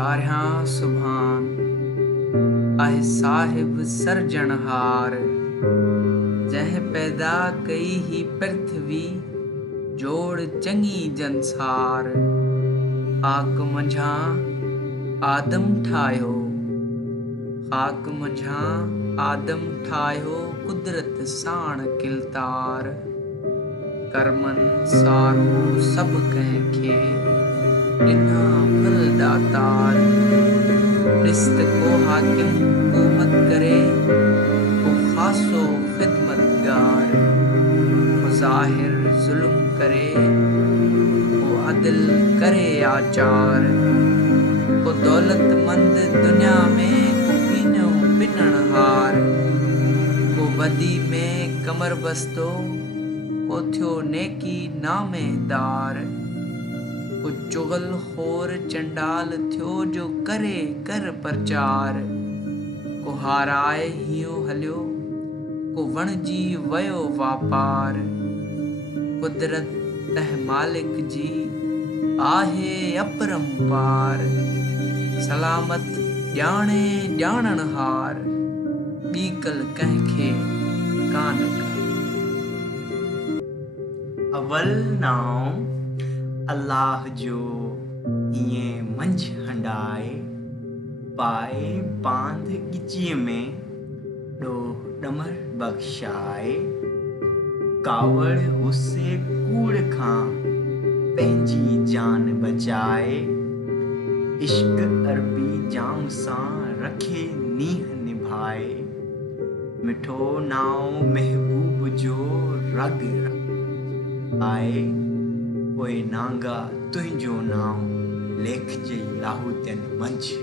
सारियां सुभान आहे साहिब सरजनहार जंहिं पैदा कई ही पृथ्वी जोड़ चङी जंसार खाक मंझां आदम ठाहियो खाक मंझां आदम ठाहियो कुदरत साण किलतार कर्मन सारो सभु कंहिंखे ॾिना फल दातार ॾिस त को हाकिम हुकूमत करे को ख़ासो ख़िदमतगार को ज़ाहिर ज़ुल्म करे को अदिल करे आचार को दौलतमंद दुनिया में को पीनो पिनणहार को बदी में कमर बस्तो को थियो नेकी नामेदार को चुगल खोर चंडाल थियो जो करे कर प्रचार को हाराए हियो हलियो को वणजी वयो वापार कुदरत तह मालिक जी आहे अपरंपार सलामत ॼाणे ॼाणणहार ॿीकल कंहिंखे कान का। अवल नाम अल्लाह जो ईअं मंझि हंडाए पाए बांध ॻिचीअ में ॾोह ॾमर बख़्शाए कावड़ गुस्से कूड़ खां पंहिंजी जान बचाए इश्क अरबी जाम सां रखे नीह निभाए मिठो नाव महबूब जो रग आए पोइ नांगा तुंहिंजो नाम लेखिजे लाहौतियुनि मंझि।